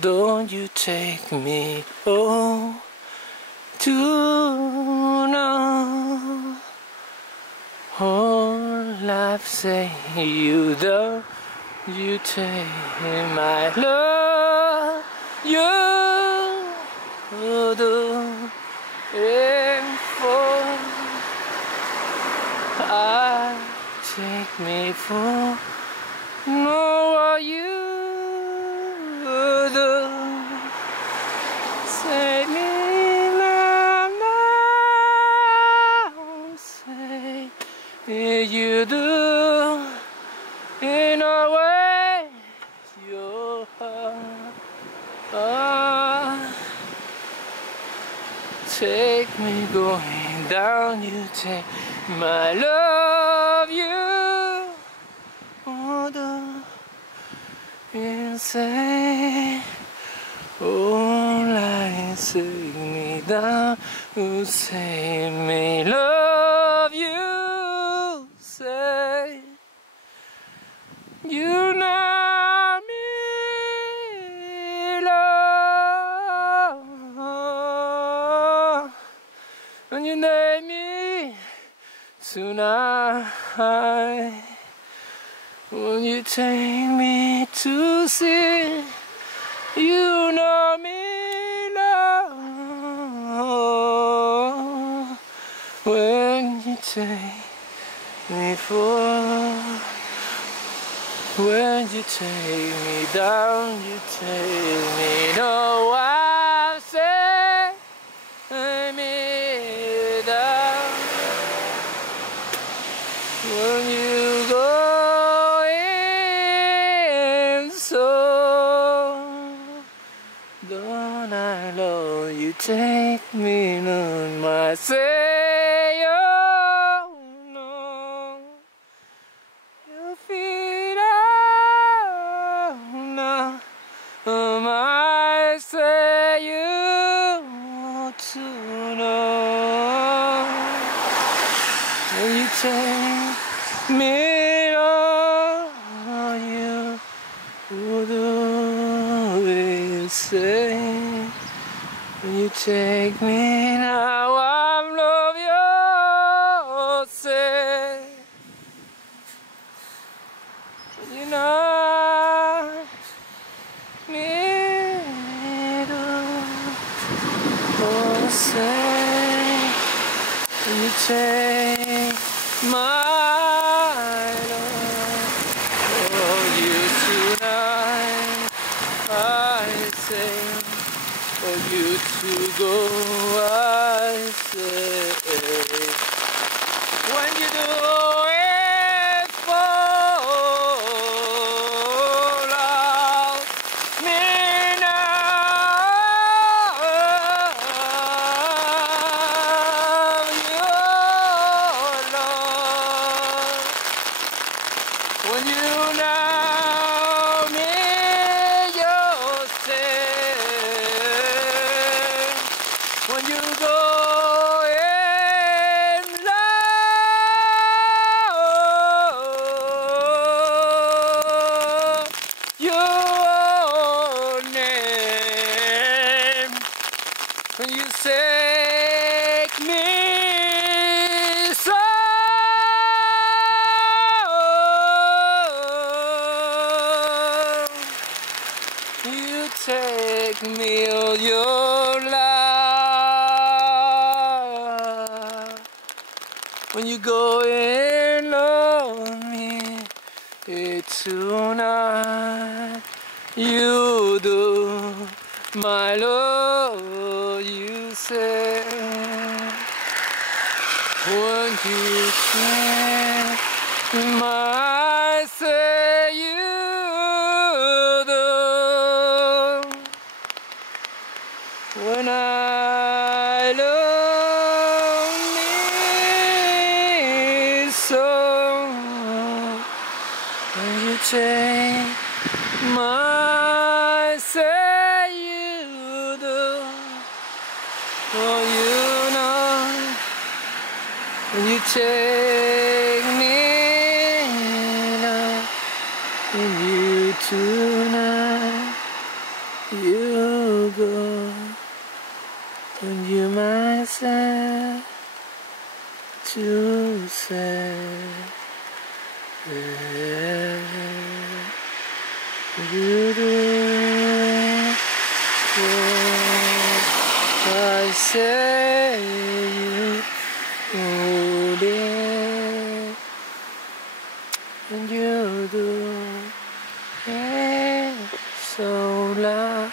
Don't you take me home tonight. Whole life say you don't. You take my love. You do. And for I take me for know what you do. Say me now, say you do in a way your heart. Take me going down, you take my love, you order insane. Oh, like take me down, you say me love, you say you know me love. When you name me tonight, when you take me to see, you know me love. When you take me for, when you take me down, you take me no, I say me down. When you go in, so don't I know you take me on my say, oh no, you feel now, I say you to know. When you take me on, you would say. When you take me now, I'm love you, say. You know me, oh, say. When you take my love, oh, you tonight, I say, for you to go, I say, when you do it fall out, me now, your love, when you know me, yourself, when you go in love, your name, when you take me so, you take me all your life. When you go in love me tonight, you do my love, you say. When you say my say, you do. When I love me so, when you take my say, you do. Oh, you know, when you take me love, and you tonight, you go, and you might say to say you do what I say you hold it, and you do it so loud.